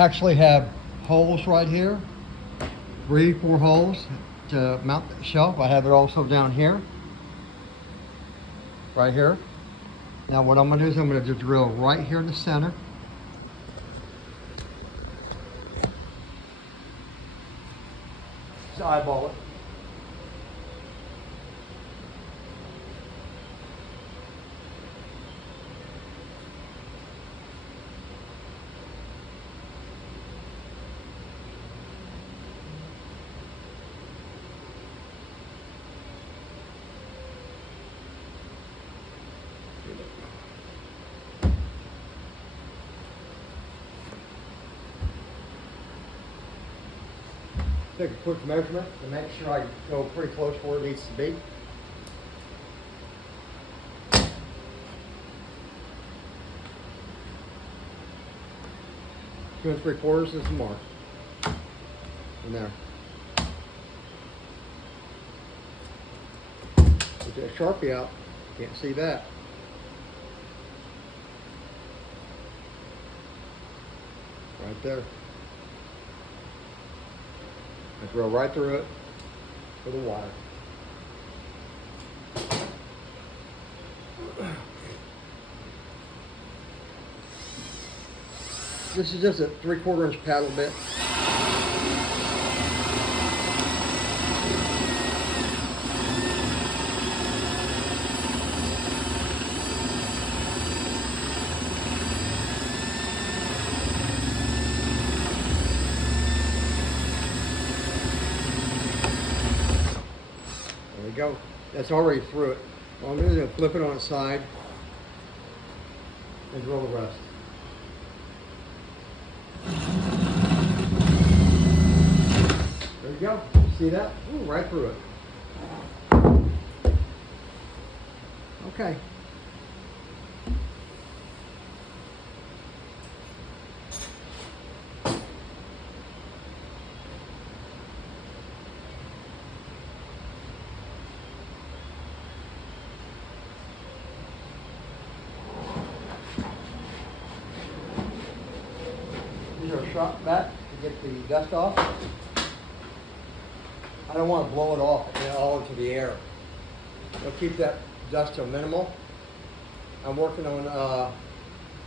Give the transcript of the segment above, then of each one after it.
actually have holes right here, 3, 4 holes to mount the shelf. I have it also down here, right here. Now what I'm gonna do is I'm gonna just drill right here in the center. Just eyeball it. Take a quick measurement to make sure I go pretty close where it needs to be. Two and 3/4 is the mark. In there. Get that Sharpie out. Can't see that. Right there. I drill right through it with a wire. This is just a 3/4 inch paddle bit. There we go. That's already through it. All I'm going to do is flip it on its side and drill the rest. There you go. See that? Ooh, right through it. Okay. These are shot back to get the dust off. I don't want to blow it off all into the air. I'll keep that dust to a minimal. I'm working on a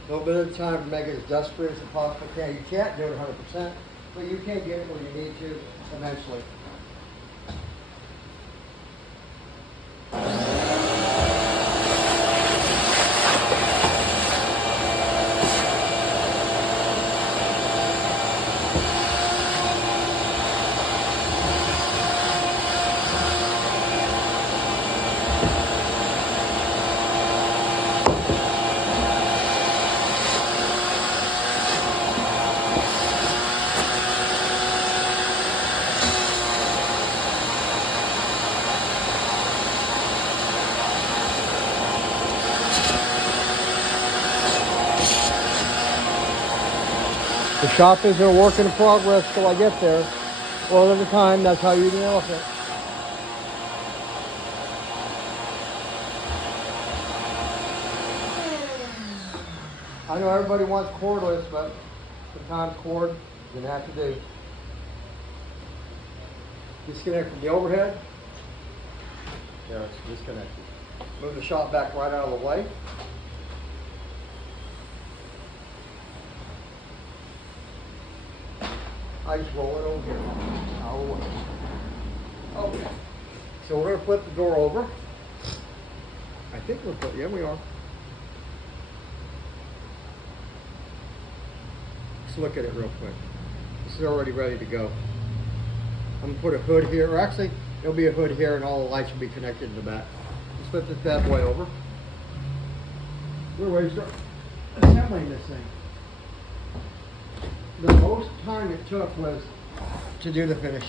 little bit at a time to make it as dust free as possible. You can't do it 100%, but you can get it where you need to eventually. The shop isn't a work in progress till I get there. One at a time, that's how you eat an elephant. I know everybody wants cordless, but sometimes cord you're gonna have to do. Disconnect from the overhead. There, it's disconnected. Move the shop back right out of the way. I just roll it over here. Out of the way. Okay. So we're gonna flip the door over. I think we're put, yeah, we are. Let's look at it real quick. This is already ready to go. I'm gonna put a hood here, or actually, there'll be a hood here and all the lights will be connected in the back. Let's flip this bad boy over. We're ready to start assembling this thing. The most time it took was to do the finish.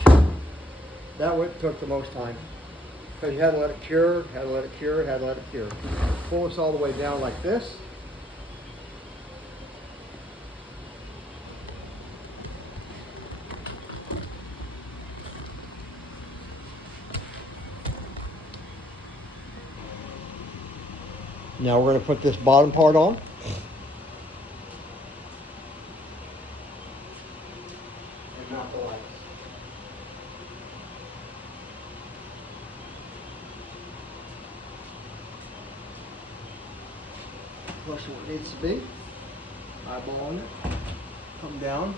That what took the most time. Because you had to let it cure, had to let it cure, had to let it cure. Pull this all the way down like this. Now we're going to put this bottom part on. and mount the lights. Flush where it needs to be. Eyeballing it. Come down.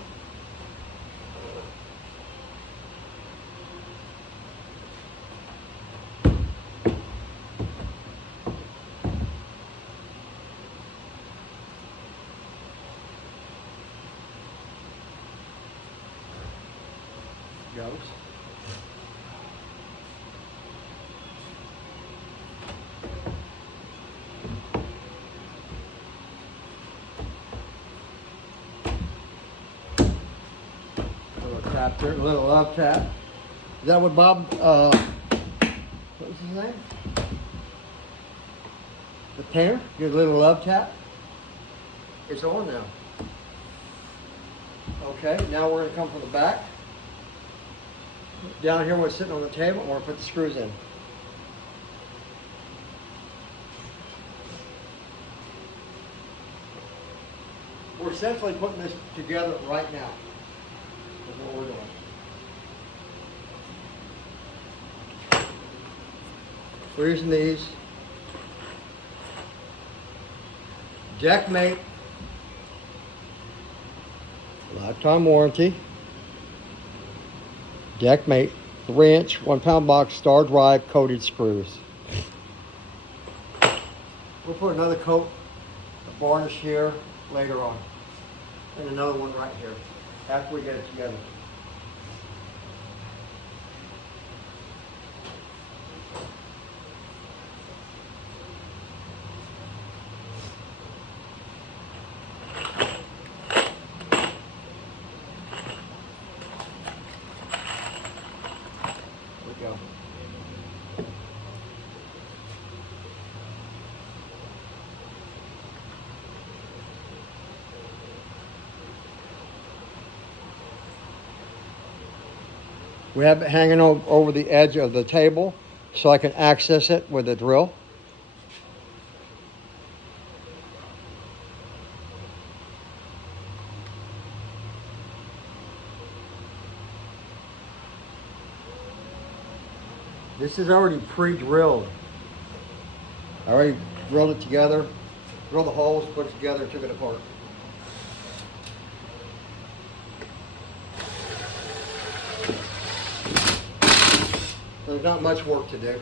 Goes. Little tap there, a little love tap. Is that what Bob, what was his name? The painter? Your little love tap? It's on now. Okay, now we're gonna come from the back. Down here we're sitting on the table and we're gonna put the screws in. We're essentially putting this together right now. That's what we're doing. We're using these Deckmate lifetime warranty. Deckmate 3-inch, 1-pound box, Star Drive coated screws. We'll put another coat of varnish here later on. And another one right here after we get it together. Go. We have it hanging over the edge of the table so I can access it with a drill. This is already pre-drilled. I already drilled it together, drilled the holes, put it together, took it apart. There's not much work to do.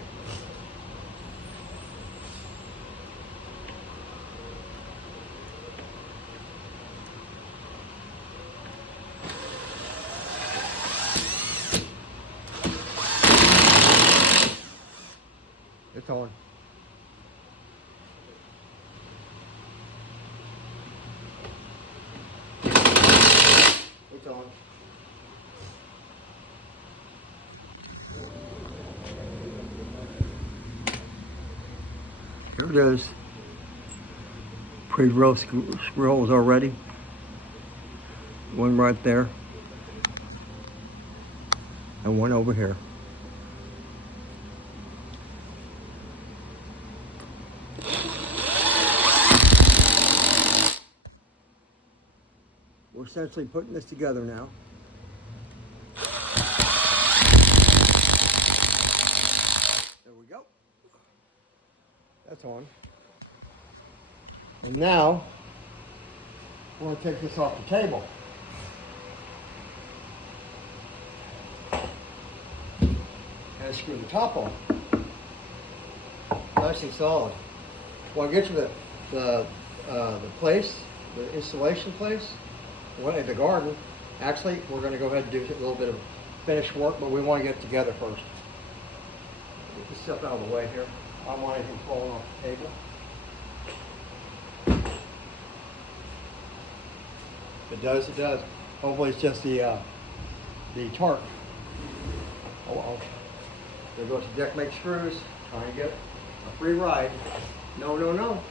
It's on. It's on. Here it is. Pre-drilled screw holes already. One right there. And one over here. We're essentially putting this together now. There we go. That's on. And now, we're going to take this off the table. And screw the top on. Nice and solid. When I get to the place, the installation place, at the garden, actually, we're going to go ahead and do a little bit of finish work, but we want to get it together first. Get this stuff out of the way here. I don't want anything falling off the table. If it does, it does. Hopefully it's just the torque. Oh, there goes the Deckmate screws. Trying to get a free ride. No, no, no.